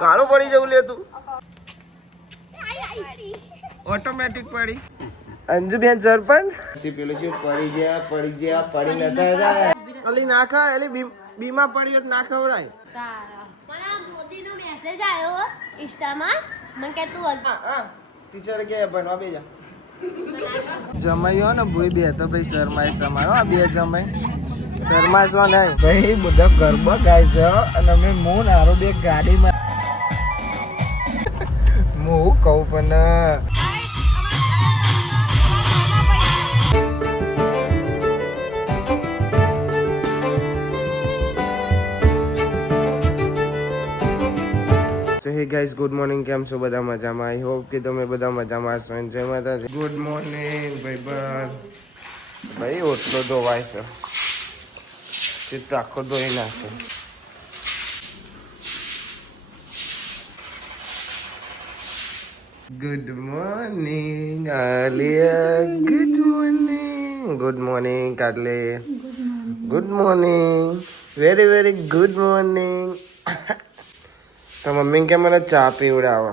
કાળો પડી જવું લે તું ઓટોમેટિક પડી અંજુ બેન સરપંચ પેલું છે પડી નતા જાય અલી નાખા એલી બીમા પડી ના ખવરાય મને મોદીનો મેસેજ આવ્યો ઇન્સ્ટામાં મને કે તું ટીચર કે ભણવા બેજા જમાયો ને ભૂઈ બે તો ભાઈ શર્માય સમાયો આ બે જમાય શર્માશો નહીં ભાઈ બધા ગરબા ગાય છે અને અમે હું નારો બે ગાડીમાં હું કહું પણ હે ગાઈસ ગુડ મોર્નિંગ કેમ છો બધા મજામાં આઈ હોપ કે તમે બધા મજામાં હશો જય માતાજી ગુડ મોર્નિંગ ભાઈ ઓટલો ધોવાય છે ચિત્ત આખો ધોઈ નાખે good morning Aliya good morning કાલે good morning very good morning તો મમ્મી કે મને ચા પીવડાવો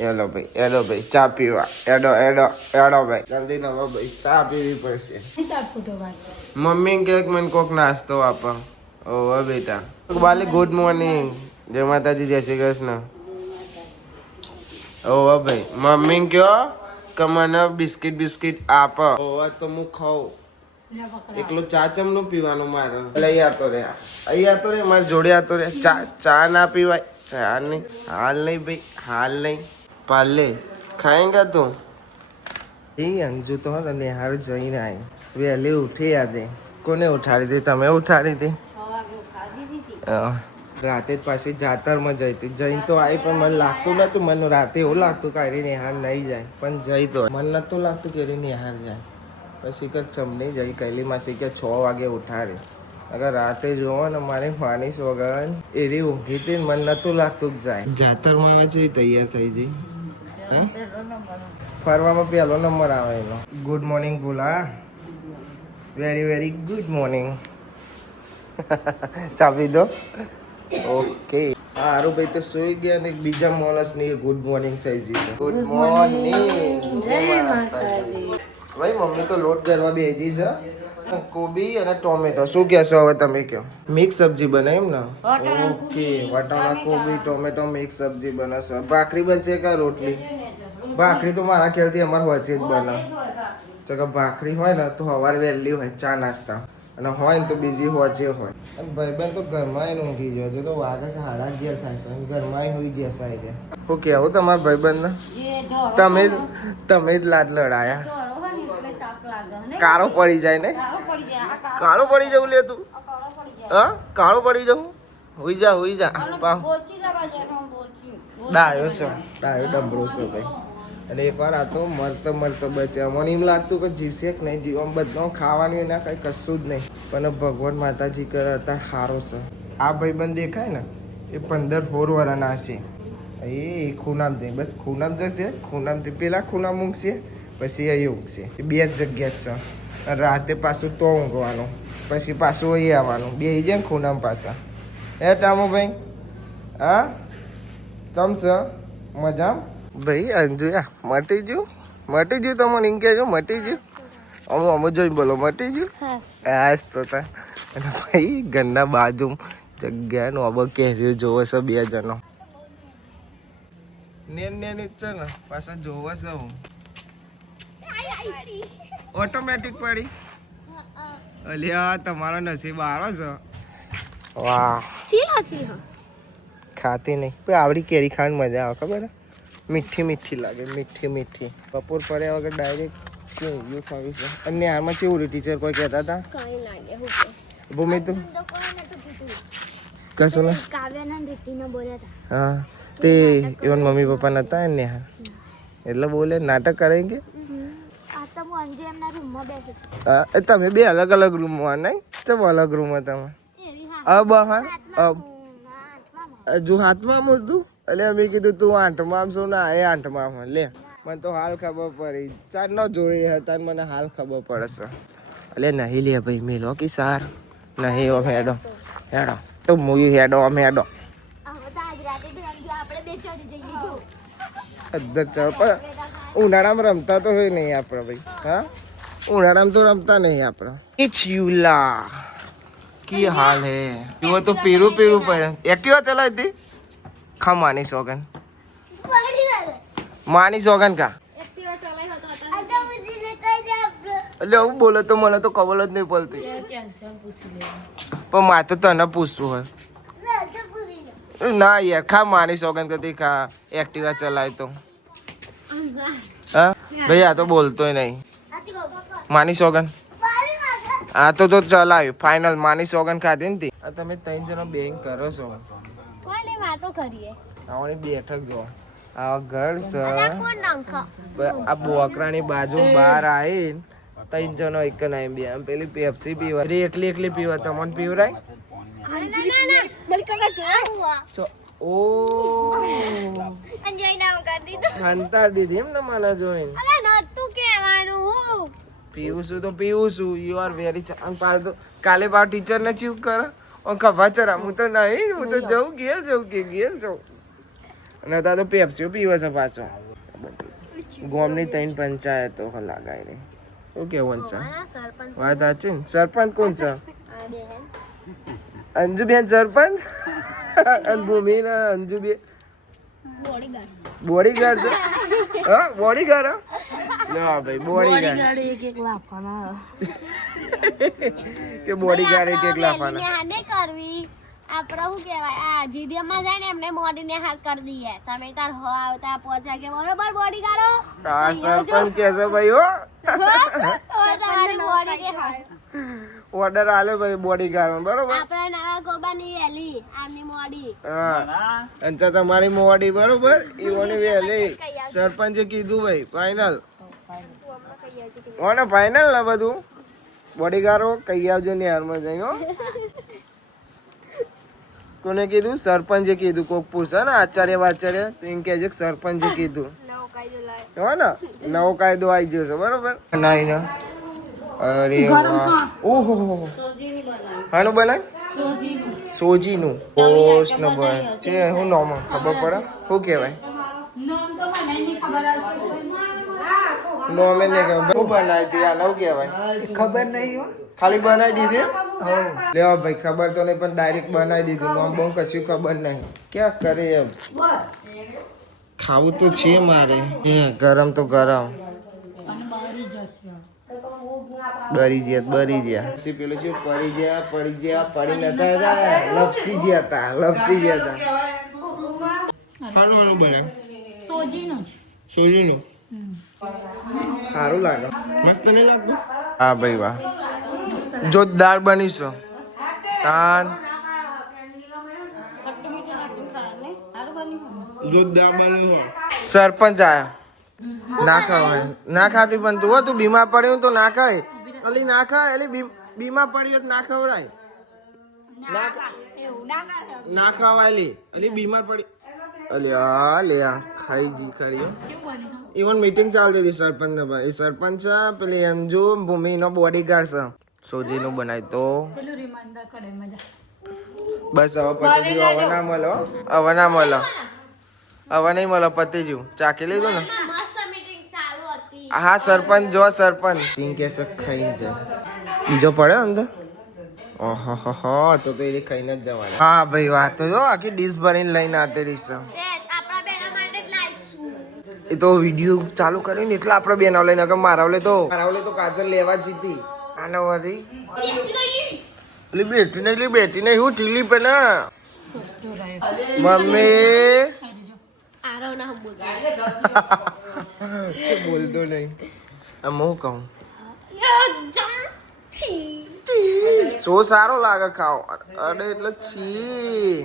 એલો ભાઈ ચા પીવા એડો ભાઈ જલ્દી નવો ભાઈ ચા પીવી પડશે મમ્મી કે મને કોક નાસ્તો આપો ઓ બેટા બાલી ગુડ મોર્નિંગ જય માતાજી જય શ્રી કૃષ્ણ ઓ ભાઈ મમ્મી કયો કે મને બિસ્કિટ આપો ઓ તો હું ખાઉં એકલો ચા ચમનું પીવાનું મારે લઈ આતો રે મારે જોડે આતો રે ચા ના પીવાય ચા નહીં હાલ નહીં પાલે ખાएगा તું એ અંજુ તો નિહાર જઈને આવી વહેલી ઉઠી યાદે કોને ઉઠાડી હતી તમે ઉઠાડી હતી રાતે જ પાછી જાતરમાં જઈ હતી જઈને તો આવી પણ મને લાગતું નતું મને રાતે એવું લાગતું કે અરે નિહાર નહીં જાય પણ જઈ તો મને નતું લાગતું કે નિહાર જાય પછી કે ચમની જઈ કહેલી માસી કે 6 વાગે ઉઠાડે અગર રાતે જોવો ને મારી માની સોગન એરી ઊંઘી હતી મને નતું લાગતું જાય જાતરમાં આવે છે તૈયાર થઈ જઈ ફરવામાં પહેલો નંબર આવે એનો ગુડ મોર્નિંગ બોલા વેરી ગુડ મોર્નિંગ ચાપી દો ઓકે હારું ભાઈ તો સુઈ ગયા ને બીજા માણસની ગુડ મોર્નિંગ થઈ જશે ગુડ મોર્નિંગ ભાઈ મમ્મી તો લોટ કરવા બેસી છે કોબી અને ટોમેટો શું કહેશો હવે તમે કહો મિક્સ સબ્જી બને એમ ને ઓકે વટાણા કોબી ટોમેટો મિક્સ સબ્જી બને છે ભાખરી બનશે કે રોટલી ભાખરી તો મારા ખ્યાલથી અમારે વચ્ચે જ બને તો કે ભાખરી હોય ને તો સવારે વહેલી હોય ચા નાસ્તા અને હોય ને તો બીજી વચ્ચે હોય ભાઈબંધ તો ઘરમાં ઊંઘી ગયો છે તો વાગે છે 11:30 થાય છે ઘરમાં ઊંઘી ગયા સાહેબ શું કહેવું તમારા ભાઈબંધને તમે જ લાડ લડાયા કાળો પડી જાય ને કાળો પડી જવું લે તું કાળો પડી જવું હોઈ જા ડાયો ડમરો છે ભાઈ અને એકવાર આ તો મરતો બચે મને એમ લાગતું કે જીવશે કે નહીં જીવવા બધું ખાવાનું એના કંઈ કશું જ નહીં પણ ભગવાન માતાજી કરે અત્યારે સારો છે આ ભાઈબંધ દેખાય ને એ 15-16 વર્ષના છે એ ખૂનામ જઈ બસ ખૂનામ જશે ખૂનામથી પેલા ખૂના મૂકશે પછી અહીં ઊંઘશે એ બે જ જગ્યા જ છે રાતે પાછું તો ઊંઘવાનું પછી પાછું અહીં આવવાનું બે જાય ને ખૂનામ પાછા ટામો ભાઈ હા ચમચ મજા ભાઈ અંજુ મટી ગયું તમને એમ કહેજો મટી ગયું અમે જોઈ બોલો મટી ગયું હાસ તો તા અને ભાઈ ઘરના બાજુ જગ્યાનો અબ કહેજો જોવો છે બે જણો નેન જ છે ને પાછા જોવો છે હું ઓટોમેટિક પડી અલ્યા તમારો નસીબ આરો છે વાહ ખાતી નહીં પણ આવડી કેરી ખાવાની મજા આવે ખબર મીઠી લાગે મીઠી બપોર પડ્યા વગર ડાયરેક્ટ કેવું ખાવી છે અને આમાં કેવું ટીચર કોઈ કહેતા હતા ભૂમિ તું કશું ને હા તે ઇવન મમ્મી પપ્પા નતા ને એટલે બોલે નાટક કરેંગે તમે બે અલગ રૂમમાં નહીં ચમ અલગ રૂમમાં તમે હજુ હાથમાં મૂકતું એટલે અમે કીધું તું 8માં છો ને એ 8માં લે મને તો હાલ ખબર પડી 4 ન જોઈ હતા મને હાલ ખબર પડે છે એટલે નહીં લે ભાઈ મેલો કે સાર નહીં હેડો તો મૂવી હેડો અમે હેડો હવે તો આજ રાતે બી રમજો, આપણે બે ચડી જઈએ જો. અદ્ધર ચાલ પણ ઉનાળામાં રમતા તો હોય નહીં આપણે ભાઈ હા ઉનાળામાં તો રમતા નહીં આપણે એ છીલા કી હાલ હે वो तो पीरू पीरू पर एक्टिवा चलाई थी खा मानी सोगन પડી ગયો. मानी सोगन का એક્ટિવા ચલાવી હતો આ મુજીને કહી દે આપણે. એટલે હું બોલે તો મને તો ખબર જ નહીં પડતી પણ મારે તો તને પૂછવું હોય લે તો પૂરી લે. ના યાર ખા માની સોગન કરતી ખા એક્ટિવા ચલાય તો હા ભાઈ આ તો બોલતોય નહીં આતી ગો પપ્પા. માની સોગન પાડી નાખે. આ તો ચલાવ્યું ફાઇનલ માની સોગન ખાધી ને આ તમે ત્રણ જણા બેંક કરો છો કોઈ લે વાતો કરીએ. આવણી બેઠક જો આ ઘર છે અલા કોણ નાખો. આ બોકરાની બાજુ બહાર આવીને ત્રણ જણો એક ના બે આમ પેલી પેપ્સી પીવા એકલી એકલી પીવા તમને પીવરાય ના ના બલ કાકા જો હુઆ. ઓ અંજય નામ કરી દીધું. હંતાર દીધી એમ ને મને જોઈને અલા નતું કહેવાનું હું. પીવું છું તો પીવું છું યુ આર વેરી તો કાલે બાર ટીચર ને ચીવ કરે ઓ ખભા ચરા હું તો નહીં હું તો જઉં ઘેર જઉં અને તા તો પેપ્સીઓ પીવે છે પાછો ગોમની ત્રણ પંચાયતો લાગાઈ રહી શું કેવું છે મારા સરપંચ વાત સાચી ને સરપંચ કોણ છે આ બેન અંજુબેન સરપંચ અને ભૂમિ ને અંજુબેન બોડીગાર્ડ. બોડીગાર્ડ છે હા બોડીગાર્ડ ના ભાઈ બોડીગાર્ડ કે બોડીગાર્ડ એક લાફાના હાને કરવી આપણે શું કહેવાય આ જીડીએમ માં જાય ને એમને મોડીને હાલ કરી દઈએ. તમે તાર હો આવતા પહોંચ્યા કે બરોબર બોડીગાર્ડો. આ સરપંચ કે છે ભાઈ હો તમારી બોડીને હાલ. ઓર્ડર આલે ભાઈ બોડીગાર્ડ બરોબર આપણા નવા ગોબાની વેલી આમની મોડી. હા અને તો તમારી મોડી બરોબર ઈવોની વેલી સરપંચે કીધું ભાઈ ફાઇનલ ઓને ફાઇનલ ને બધું બોડીગાર્ડો કહી આવજો ને હારમાં જઈ હો કોને કીધું સરપંચે કીધું કોક પૂછે ને આચાર્ય વાચાર્ય તો એમ કહે છે કે સરપંચે કીધું નવો કાયદો લાય. હો ને નવો કાયદો આવી ગયો છે બરોબર નહીં ને અરે વાહ ઓહો હાનું બનાય સોજીનું પોસ્ટ નો બસ છે હું નામ ખબર પડે શું કહેવાય નોમે ને ખબર હું બનાવી હતી આ નવ કહેવાય ખબર નહીં ખાલી બનાવી દીધી લેવા ભાઈ ખબર તો નહીં પણ ડાયરેક્ટ બનાવી દીધું નોમ બહુ કશું ખબર નહીં ક્યાં કરે એમ ખાવું તો છે મારે ગરમ તો ગરમ બરી ગયા પછી પેલું શું પડી ગયા પડી નતા લપસી ગયા હતા ખાવાનું બને સોજીનું સારું લાગે મસ્ત નહીં લાગતું હા ભાઈ વાહ જોરદાર બની છો તાન જોરદાર બન્યું સરપંચ આયા ના ખાતી પણ તું બીમાર પડ્યું તો ના ખાય અલી ના ખાય એટલે બીમાર પડી તો ના ખવડાય ના ખવાયલી અલી બીમાર પડી અલ્યા લે ખાઈ જી ખરી ઇવન મીટિંગ ચાલતી હતી સરપંચ ને ભાઈ સરપંચ છે પેલી અંજુ ભૂમિ નો બોડીગાર્ડ છે સોજી નું બનાય તો બસ હવે પતી ગયું હવે નહીં મળો પતી ગયું ચાકી લીધું ને મસ્ત મીટિંગ ચાલુ હતી. હા સરપંચ જો સરપંચ સિંગ કે ખાઈને જાય બીજો પડે અંદર ઓહો તો એ ખાઈને જ જવાના હા ભાઈ વાત તો જો આખી ડીશ ભરીને લઈને આવતી રહીશ આપણા બેના માટે જ લાવીશું. એ તો વિડીયો ચાલુ કર્યો ને એટલે આપણે બેનાવ લઈને મારાવલે તો કાજલ લેવા જીતી આના વાથી બેટી નહીં હું ટીલી પે ના મમ્મી આરવ ના બોલ. બોલતો નહીં આમ હું કહું સો સારો લાગે ખાઓ અરે એટલે છી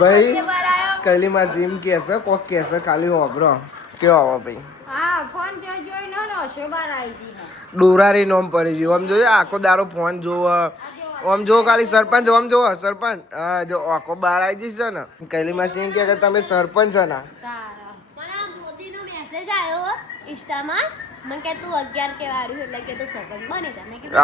ભાઈ કલી માં જીમ કેસે કોક કેસે ખાલી હોબરો કેવો આવો ભાઈ હા ફોન જોઈ નો રશો બાર આવી દી. ડોરારી નોમ પડી ગયું આમ જોઈએ આખો દારો ફોન જોવો આમ જો ખાલી સરપંચ આમ જોવો સરપંચ હા જો આખો બહાર આવી જશે ને કૈલી માં સિંહ કે તમે સરપંચ છો ને મને મોદીનો મેસેજ આવ્યો ઇન્સ્ટામાં મને કે તું 11 કે વાળું એટલે કે તું સરપંચ બની જા. મેં કીધું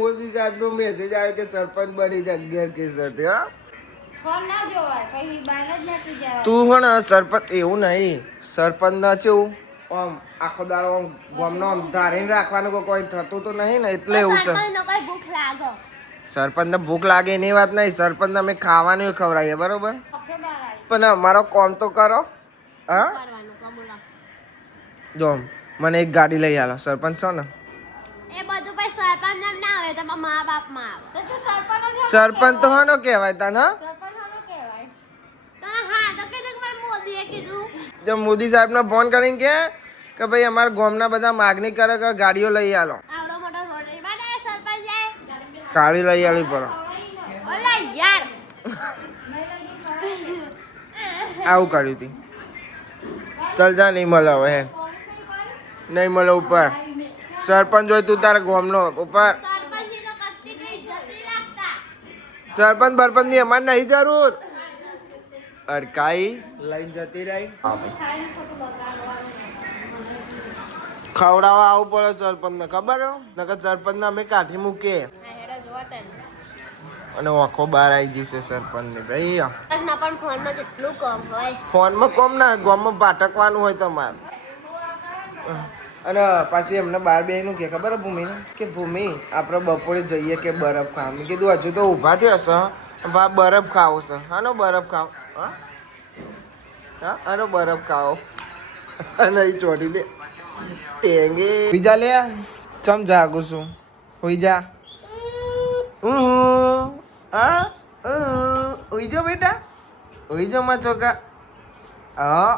મોદી સાહેબનો મેસેજ આવ્યો કે સરપંચ બની જ 11 કેસ હતી. હા ફોન ના જોવાય પછી બહાર જ નથી જવાય. તું પણ સરપંચ એવું નહીં, સરપંચ ના કેવું આમ આખો દાડો આમ ગામનો આમ ધારીને રાખવાનું કે કોઈ થતું તો નહીં ને એટલે એવું છે. સરપંચને કોઈ ભૂખ લાગે. સરપંચને ભૂખ લાગે એની વાત નહીં, સરપંચને અમે ખાવાનું ખવડાવીએ બરોબર, પપ્પો બહાર આવી. પણ અમારો કોમ તો કરો. હા કરવાનું કામ બોલો. જો મને એક ગાડી લઈ આલો, સરપંચ છો ને. એ બધું પછી સરપંચ નામ ના આવે તમારા મા બાપ માં આવે. તો તું સરપંચ જ હોનો સરપંચ તો કહેવાય. હાનો કહેવાય તને? સરપંચ હોનો કહેવાય. તને હા તો કીધું કે ભાઈ મોદીએ કીધું. જો મોદી સાહેબને ફોન કરીને કે ભાઈ અમારા ગામના બધા માગણી કરે કે ગાડીઓ લઈ આલો. આવડો મોટો રોડ નહીં બનાવે સરપંચ જાય. ગાડી લઈ આલી પડે. ઓલા યાર. આવું કર્યું તી. ચાલ જા, નહીં મળે હવે હે, નહીં મળે ઉપર. સરપંચ હોય તું તારા ગામનો ઉપર. સરપંચની તો કત્તી કઈ જતી રાખતા. સરપંચ બરપંચ ની અમારે નહીં જરૂર. અડકાઈ લઈને જતી રહી. ખવડાવવા આવું પડે સરપંચ ને, ખબર હો નકર સરપંચ ને અમે કાઢી મૂકીએ. આ હેડો જોવા તને. અને આખો બહાર આવી જશે સરપંચ ની ભાઈ. ના પણ ફોનમાં જેટલું કામ હોય. ફોનમાં કોમ ના, ગામમાં ભાટકવાનું હોય તમારે. અને પાછી એમને બાર બેનું કે ખબર હે ભૂમિને કે ભૂમિ આપણે બપોરે જઈએ કે બરફ ખાવા. મેં કીધું હજુ તો ઊભા થયા હશે, બરફ ખાવો છે. હાનો બરફ ખાવો? હા હા હાનો બરફ ખાવો? અને એ ચોટી દે ટેંગે બીજા લે. ચમ જાગું છું, હોઈ જા. હા હોઈ જાઓ બેટા, હોઈ જાઓ માં ચોકા. હા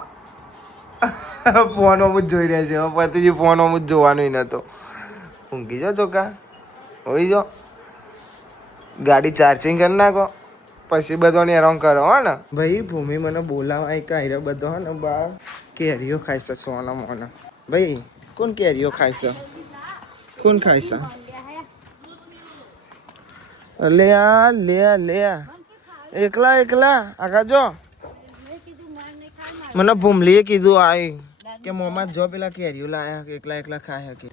ફોન જ જોઈ રહ્યા છે પતિજી, ફોન જ જોવાનું નતો. ઊંઘી જાઓ ચોકા, હોઈ જાઓ. ગાડી ચાર્જિંગ કરી નાખો પછી બધો ને હેરાન કરો હો ને. ભાઈ ભૂમિ મને બોલાવા કાંઈ બધો હો ને બા કેરીઓ ખાય છે સોના મોના. ભાઈ કોણ કેરીઓ ખાય છે? કોણ ખાય છે? લે આ લે લે એકલા એકલા આગા જો. મને ભૂમલીએ કીધું આઈ કે મોમાં જો પેલા કેરીઓ લાયા એકલા એકલા ખાય કે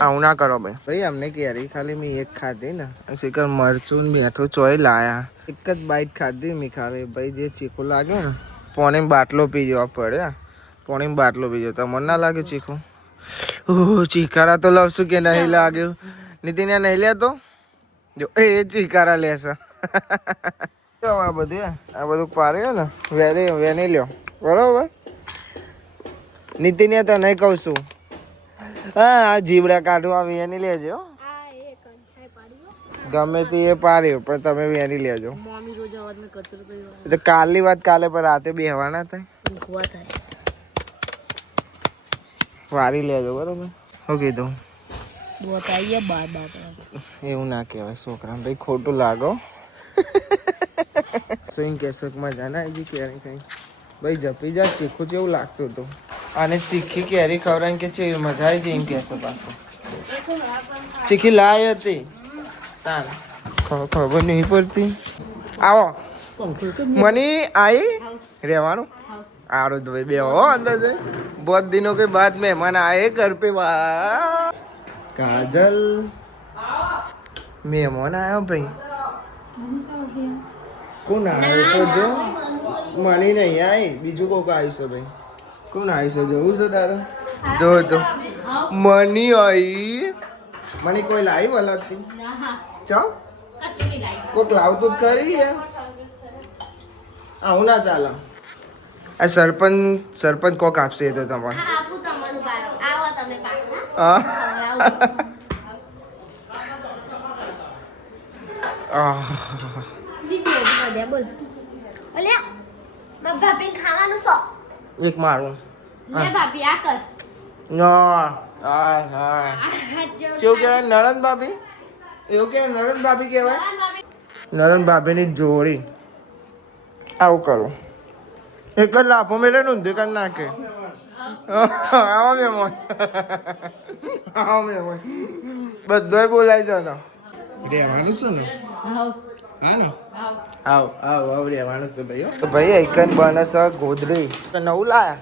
આવું ના કરો ભાઈ. અમને કેરી ખાલી મેં એક ખાધી ને, શીખર મરચું મીઠું ચોય લાયા. એક જ બાઈટ ખાધી મેં ખાલી. ભાઈ જે ચીખું લાગે ને પોણી બાટલો પી જવા પડે. પોણી બાટલો પી જતો મને ના લાગે ચીખું. ચીકારા તો લવશું કે નહીં લાગ્યું. નીતિન નહીં લેતો જો એ ચીકારા લેશે. આ બધું પારે ને વેની લ્યો બરોબર. નીતિન તો નહીં કહું છું. હા આ જીબડા કાઢવા વેની લેજો. ગમે તે એ પાર્યો પણ તમે વેની લેજો. કાલની વાત કાલે પર રાતે બેહવાના થાય, વારી લેજો બરોબર. શું કીધું? એવું ના કહેવાય છોકરા ભાઈ, ખોટું લાગો. સ્વિંગ કેસમાં જાના આવી કેરી કઈ ભાઈ જપી જા. ચીખું જેવું લાગતું હતું અને તીખી કેરી ખવડાવીને કે છે મજા આવી જાય એમ કહેશે પાછું. ચીખી લાઈ હતી તાર ખબર નહીં પડતી. આવો મની आई રહેવાનું આરો ભાઈ બે હો અંદર જઈ. बहुत दिनों के बाद मेहमान आए घर पे. वाह काजल मेहमान आया भाई. કોણ આવ્યો તો જો મની નહીં આવી, બીજું કોક આવ્યું છે ભાઈ. કોણ આવ્યું છે જોવું છે તારે? જો તો મની આવી. મની કોઈ લાવી વલગથી ચાલ કોક લાવતું જ કરી યાર. આવું ના ચાલે. આ સરપંચ કોક આપશે એ તો તમારે. આપું તમારું બાળક. આવો તમે પાછા. ભાભી ખાવાનું સો એક મારું ભાભી આ કર. કેવું કહેવાય? નણંદ ભાભી એવું કહેવાય? નણંદ ભાભી કહેવાય? નણંદ ભાભીની જોડી. આવું કરું એક જ લાભો મેલે ને ઊંધી કરી નાખે. આવો મહેમાન, આવો મહેમાન. બધોય બોલાવી દો. રહેવાનું છે ને હા ને આવ રહેવાનું છે ભાઈ તો ભાઈ આઈકન બનસ ગોદરી નવું લાયા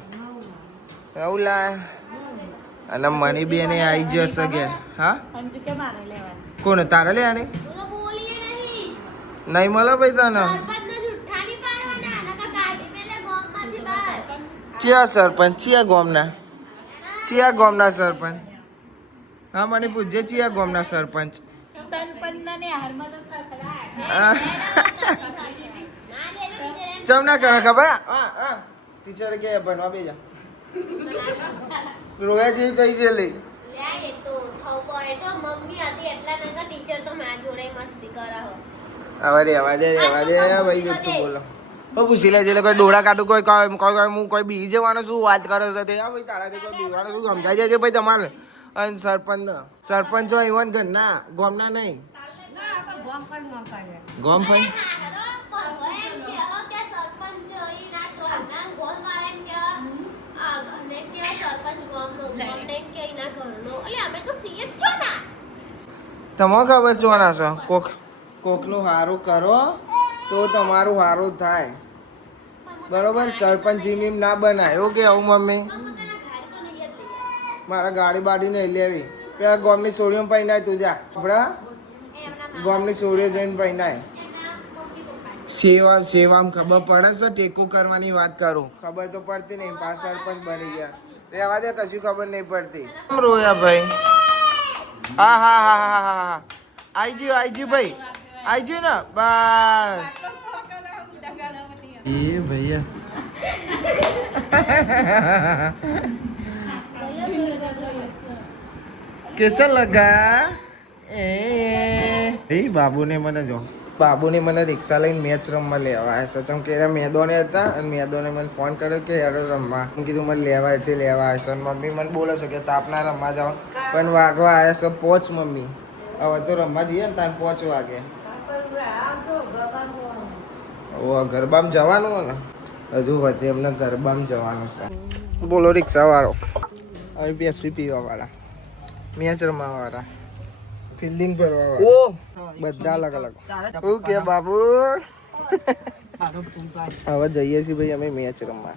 અને મની બેન આવી જશે કે હા કોને તારે લે આને હું તો બોલીએ નહીં નહીં મળે ભાઈ તને સરપંચને જુઠ્ઠા નહીં પાડવાના નકર ગાડી મેલે ગામમાંથી બહાર ચિયા સરપંચ ચિયા ગોમના સરપંચ હા મને પૂછજે ચિયા ગોમના સરપંચ ચમ ના કરે ખબર ટીચર કે ભણવા બેજા રોયા જેવી કઈ છે લઈ લ્યા એ તો થવ પડે તો મમ્મી હતી એટલા નકર ટીચર તો મારા જોડે મસ્તી કરાવો આવા દે ભાઈ જતું બોલો પૂછી લેજે એટલે કોઈ ડોળા કાઢું કોઈ હું કોઈ બી જવાનું શું વાત કરો છો તે હા ભાઈ તારાથી કોઈ બીવાનું શું સમજાઈ જાય છે ભાઈ તમારે અને સરપંચ હોય ઇવન ઘરના ગોમના નહીં ગોમ ભાઈ તમે ખબર જોવાના છો કોકનું સારું કરો તો તમારું સારું થાય બરોબર સરપંચ જીમીમ ના બનાય એવું કે આવું મમ્મી મારા ગાડી બાડી નહીં લેવી પેલા ગોમની સોળીઓ પહેનાય તું જા આપડા ગોમની સોળીઓ જઈને પહેનાય સેવામાં ખબર પડે છે ટેકો કરવાની વાત કરું ખબર તો પડતી નહીં પાછા સરપંચ બની ગયા રહેવા દે કશું ખબર નહીં પડતી રોયા ભાઈ હા આઈ ભાઈ આઈ ને બસ એ ભૈયા કેસા લગા એ બાબુને મને રિક્ષા લઈને મેચ રમવા લેવા આવ્યા છે કે એના મેદોને હતા અને મેદોને મને ફોન કર્યો કે યાર રમવા હું કીધું મને લેવા એટલે લેવા આવ્યા છે મમ્મી મને બોલે છે કે તાપના રમવા જાઓ પણ વાગવા આવ્યા છે પોચ મમ્મી હવે તો રમવા જઈએ ને ત્યાં 5 વાગે ગરબામાં જવાનું ને હજુ વચ્ચે એમને ગરબામાં જવાનું છે બોલો રિક્ષા વાળો હવે પેપ્સી પીવા વાળા મેચ રમવા વાળા ફિલ્ડિંગ કરવા વાળા બધા અલગ શું કે બાબુ હવે જઈએ છીએ ભાઈ અમે મેચ રમવા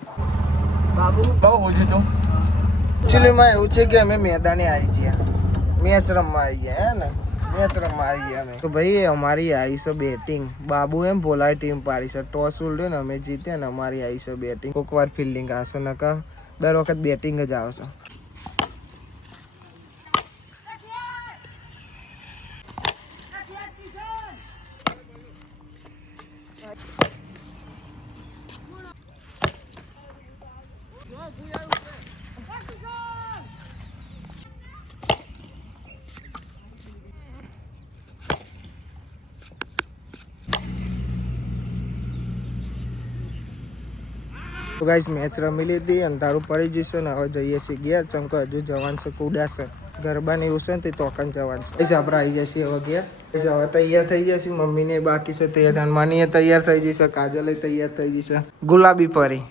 એકચ્યુઅલીમાં એવું છે કે અમે મેદાને આવી છીએ મેચ રમવા આવી ગયા હે ને મેચ રમવા આવી ગયા અમે તો ભાઈ અમારી આવી છે બેટિંગ બાબુ એમ બોલાય ટીમ પાડી છે ટોસ ઉલ્ડ્યો ને અમે જીત્યા ને અમારી આવી છે બેટિંગ કોઈક વાર ફિલ્ડિંગ આવશે ને દર વખત બેટિંગ જ આવશે તો ગાઈસ મેચ રમી લીધી અંધારું પડી જશે ને હવે જઈએ છીએ ઘેર ચમકો હજુ જવાન છે કુડાશે ગરબાને એવું છે ને તે તોકન જવાન છે પછી આપણે આવી જઈએ હવે ઘેર પછી હવે તૈયાર થઈ જશે મમ્મીને બાકી છે તૈયાર થવાનું માનીએ તૈયાર થઈ જશે કાજલ તૈયાર થઈ જશે ગુલાબી પરી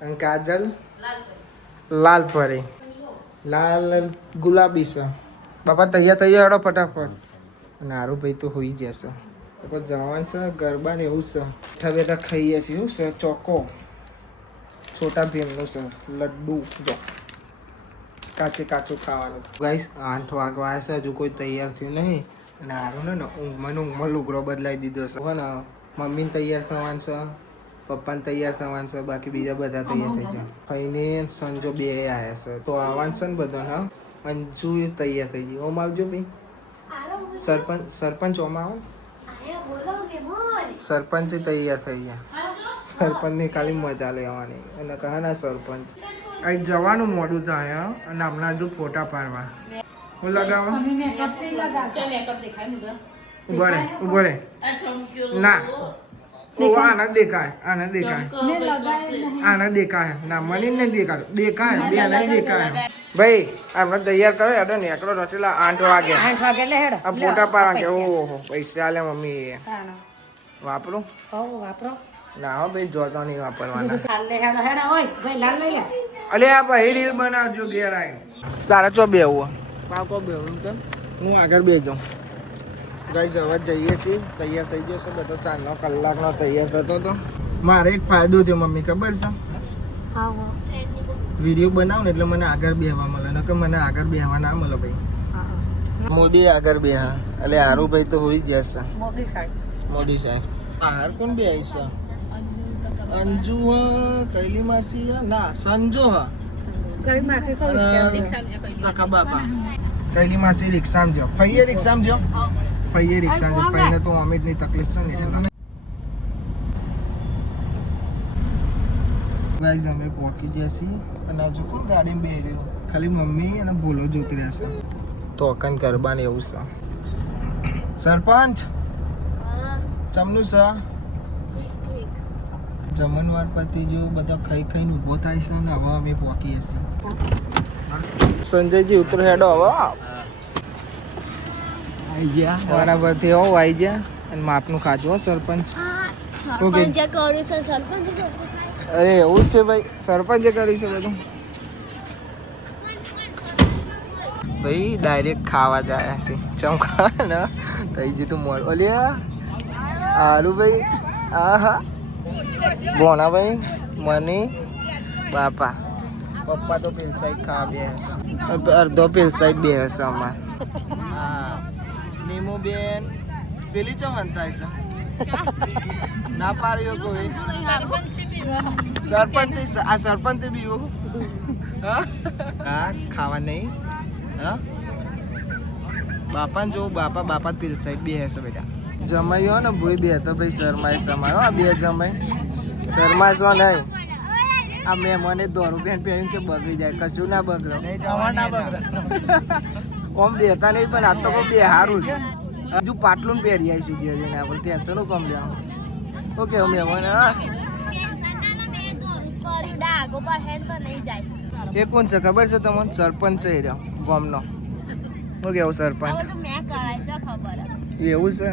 અને કાજલ લાલ પરી લાલ ગુલાબી છે બાપા તૈયાર થઈ જાડો ફટાફટ અને હારું ભાઈ તો હોઈ જશે જવાન છે ગરબા ને એવું છે બેઠા ખાઈએ છીએ શું છે ચોકો છોટા ભીમનું છે લડ્ડુ જો કાચું ખાવાનું ગાઈસ 8 વાગવા આવ્યા છે હજુ કોઈ તૈયાર થયું નહીં અને હારું ને ઊંઘમાં લુગડો બદલાઈ દીધો છે ને મમ્મીને તૈયાર થવાનું છે પપ્પાને તૈયાર થવાનું છે બાકી બીજા બધા તૈયાર થઈ ગયા ખાઈને સંજો 2 આવ્યા છે તો આવવાનું છે ને બધા હા અંજુ તૈયાર થઈ ગઈ ઓમ આવજો ભાઈ સરપંચ ઓમ આવો સરપંચ તૈયાર થઈ ગયા સરપંચની ખાલી મજા લેવાની અને કહે ના સરપંચ અહીં જવાનું મોડું થાય અને હમણાં હજુ ફોટા પાડવા હું લગાવો ઉભો રે ના આને દેખાય ના મને નહીં દેખાય બે નહીં દેખાય ભાઈ આપણે તૈયાર કરો હેડો ને એકડો રચેલા 8 વાગે આ ફોટા પાડવા કે ઓહો પૈસા આલે મમ્મી વાપરો ના હો ભાઈ જોતો નહીં વાપરવાના અલે આ ભાઈ રીલ બનાવજો ઘેર આવી તારા ચો બેવું પાકો બેવું કેમ હું આગળ બેજો ગાઈસ હવે જઈએ છીએ, તૈયાર થઈ જશે બધો. 4 કલાકનો તૈયાર થતો હતો. મારે એક ફાયદો થયો મમ્મી, ખબર છે? વિડીયો બનાવ ને એટલે મને આગળ બેહવા મળે, નકર મને આગળ બેહવા ના મળે ભાઈ. મોદી આગળ બેહા એટલે હારું ભાઈ તો હોઈ જશે. મોદી સાહેબ હાર કોણ બે આવી છે? અંજુ કૈલી માસી ના સંજો કાકા બાપા. કૈલી માસી રિક્ષામાં જો, ફઈએ રિક્ષામાં જો, ફઈએ રિક્ષામાં જો. ફઈને તો અમિતની તકલીફ છે ને એટલે. ગાઈઝ અમે પહોંચી ગયા છીએ અને હજુ કોણ ગાડીમાં બેહી રહ્યો? ખાલી મમ્મી અને બોલો જોતી રહેશે. તો અકન ગરબા ને એવું છે. સરપંચ ચમનું છે જમણવાર પતિ જો બધા ખાઈ ખાઈને ઊભો થાય છે ને હવે અમે પહોંચીએ છીએ. સંજયજી ઉતરો હેડો હવે. આઈ ગયા બરાબરથી હો, આઈ ગયા અને માપનું ખાજો હો સરપંચ. સરપંચે કર્યું છે, સરપંચ અરે એવું જ છે ભાઈ, સરપંચે કર્યું છે બધું. ભાઈ ડાયરેક્ટ ખાવા જાય છે ચમકા ને થઈ જતું મોડ. ઓલિયા હારું ભાઈ, હા હા ભોના ભાઈ, મની બાપા, પપ્પા તો પેલ સાઈડ ખાવા બે હશે, અડધો પેલ સાઈડ બે હશે અમારે. હા નીમુ બેન પેલી ચમન થાય છે ના પાડ્યો કોઈ. સરપંચ આ સરપંચ બીવું હા ખાવા નહીં. હા બાપાને જોઉં, બાપા પેલ સાઈડ બે હશે બેટા. જમાયો ને ભૂઈ બે તો ભાઈ શરમાય સમારો. આ બે જમાય શરમાશો નહીં. આ મેં મને દોરું બેન પહેર્યું કે બગડી જાય, કશું ના બગડો. ઓમ બેતા નહીં પણ આ તો કોઈ બે હારું જ. હજુ પાટલું પહેરી આવીશું ગયા જઈને આપણે ટેન્શન કમ લેવાનું. ઓકે અમે મને એ કોણ છે ખબર છે તમને? સરપંચ છે એ રહ્યો ગામનો. શું કેવું સરપંચ? એવું છે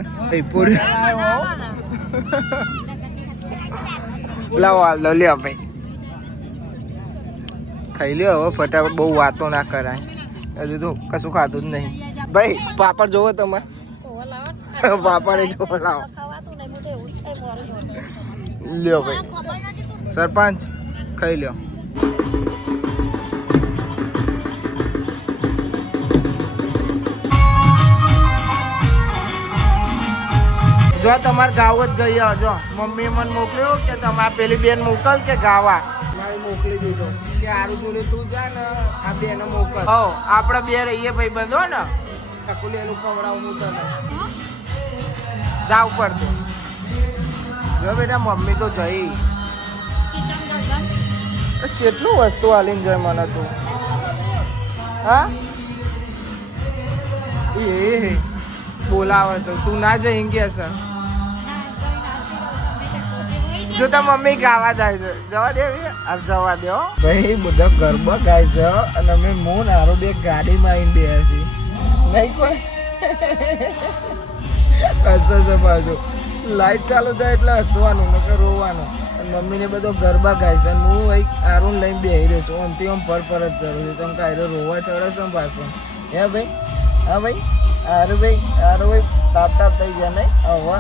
લાવો હાલ લ્યો ભાઈ ખાઈ લ્યો હવે ફટાફટ. બહુ વાતો ના કરાય, હજુ તો કશું ખાધું જ નહીં. ભાઈ પાપડ જોવો તમારે? પાપડ એ જોવો, લાવો લ્યો ભાઈ. સરપંચ ખાઈ લ્યો. જો તમારે ગાવ જ જઈએ. જો મમ્મી મને મોકલ્યો કે તમારે પેલી બેન મોકલ કે ગાવા. મારે મોકલી દીધો કે આરું જોડે તું જા ને આ બેન મોકલ. હો આપણે બે રહીએ ભાઈ બંધો ને. કાકુલી એનું ખવડાવું હું તને જાવ પડતો. જો બેટા મમ્મી તો જઈ કેટલું વસ્તુ હાલીને જાય મને તું. હા એ બોલાવે તો તું ના જઈ ગયા છે. જો તા મમ્મી ગાવા જાય છે, જવા દે જવા દે ભાઈ. બધા ગરબા ગાય છે અને અમે મોન હારો બે ગાડીમાં આવીને બેયા છીએ. નહીં કોઈ હસે છે બાજુ. લાઈટ ચાલુ થાય એટલે હસવાનું નકર રોવાનું. અને મમ્મીને બધો ગરબા ગાય છે અને હું એક આરું લઈને બેસી રહ્યો છું. આમથી આમ પર જ કરું છું. તમે કાંઈ રોવા ચડે છે પાછું. હે ભાઈ? હા ભાઈ હારું ભાઈ તાપ થઈ ગયા નહીં હવે.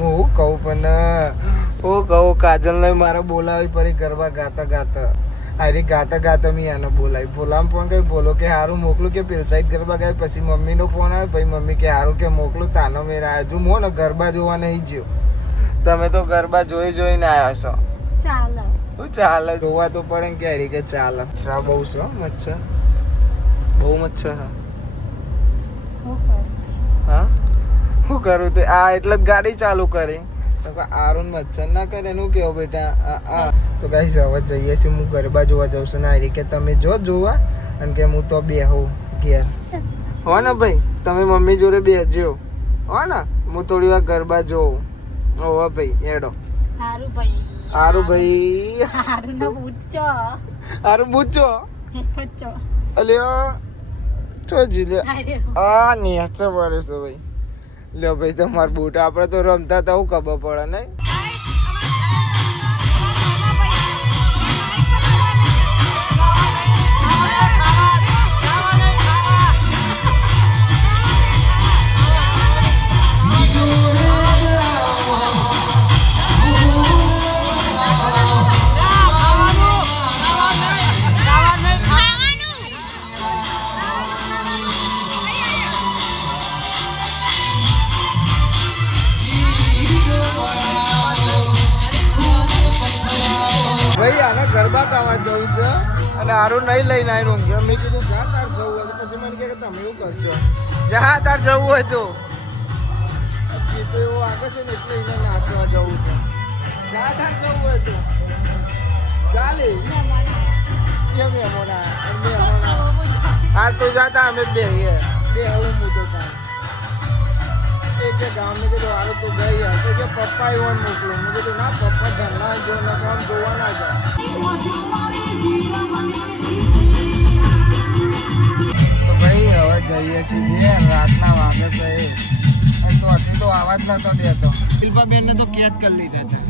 હું કહું પણ હું કહું કાજલ ને મારે બોલાવી પડી ગરબા ગાતા ગાતા. આરી ગાતા ગાતા મેં આને બોલાવી. બોલામાં પણ કઈ બોલો કે હારું મોકલું કે પેલ સાઈડ ગરબા ગાય. પછી મમ્મીનો ફોન આવે. પછી મમ્મી કે હારું કે મોકલું તાનો મેરા. હજુ મો ને ગરબા જોવા નહીં જ્યો. તમે તો ગરબા જોઈને આવ્યા છો. ચાલે શું ચાલે? જોવા તો પડે ને ક્યારે કે ચાલે. મચ્છર બહુ છે મચ્છર, બહુ મચ્છર. હા શું કરું તે? આ એટલે જ ગાડી ચાલુ કરી. આરું મચ્છર ના કરે એનું કેવું બેટા. તો ગાઈસ હવે જઈએ છીએ. હું ગરબા જોવા જાઉં છું ને કે તમે જો જોવા અને કે હું તો બેહું ઘેર. હો ને ભાઈ તમે મમ્મી જોડે બેસજો હો ને. હું થોડી વાર ગરબા જોઉં. હો ભાઈ એડો. હારું ભાઈ હારું બુચ્ચો અલ્યો તો જી લે. આ નીચે પડે છે ભાઈ. લ્યો ભાઈ તમારા બૂટ આપણે તો રમતા હતા, હું ખબર પડે નહીં. અને હારું નહીં લઈને આવીને ઊંઘ્યો. મેં કીધું જા તાર જવું હોય તો પછી મને કહે કે તમે એવું કરશો. જા તાર જવું હોય તો ગીતો એવો આગળ છે ને એટલે એને નાચવા જવું છે. જા તાર જવું હોય તો ચાલે હા તો જાતા અમે બે હવે હું તો કામ એ કે ગામને કીધું હારું તો ગઈ યાર તો કે પપ્પા એવન મોકલો. મેં કીધું ના પપ્પા ઘરના જો ના કામ જોવા ના જાય. તો ભાઈ હવે જઈએ છીએ રાતના વાગે છે એ તો હજી તો આવા જ નતો દેતો. શિલ્પાબેનને તો કેદ કરી લીધા હતા.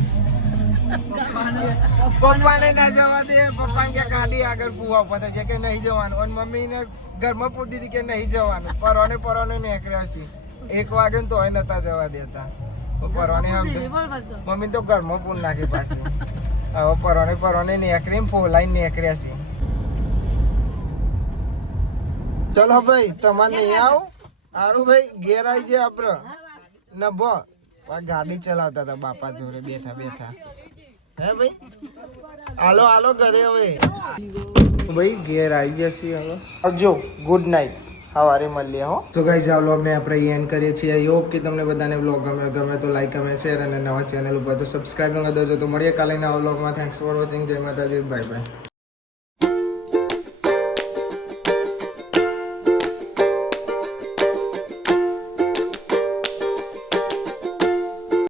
પપ્પાને ના જવા દે. પપ્પાને કે ગાડી આગળ પૂવા પડે છે કે નહીં જવાનું અને મમ્મીને ઘરમાં પૂછી દીધી કે નહીં જવાનું. પરોને નીકળ્યા છે 1 વાગે ને તોય નતા જવા દેતા. પરોને મમ્મી તો ઘરમાં પૂર નાખી પાછી. હવે પરોને નીકળીને ફોલાઈને નીકળ્યા છે. ચલો ભાઈ તમારે નહીં આવો સારું ભાઈ ઘેર આવી જાય આપડે નભો ગાડી ચલાવતા હતા બાપા જોડે બેઠા બેઠા. હે ભાઈ હાલો ઘરે હવે ભાઈ ઘેર આવી જશે હવે. આવજો ગુડ નાઇટ સવારે મળીએ હો. તો ગાઈસ આ વ્લોગને આપણે એન્ડ કરીએ છીએ. આઈ હોપ કે તમને બધાને વ્લોગ ગમે તો લાઈક કમેન્ટ શેર અને નવા ચેનલ ઉપર તો સબસ્ક્રાઇબ ન કરી દેજો. તો મળીએ કાલે નવા વ્લોગમાં. Thanks for watching. જય માતાજી. Bye bye.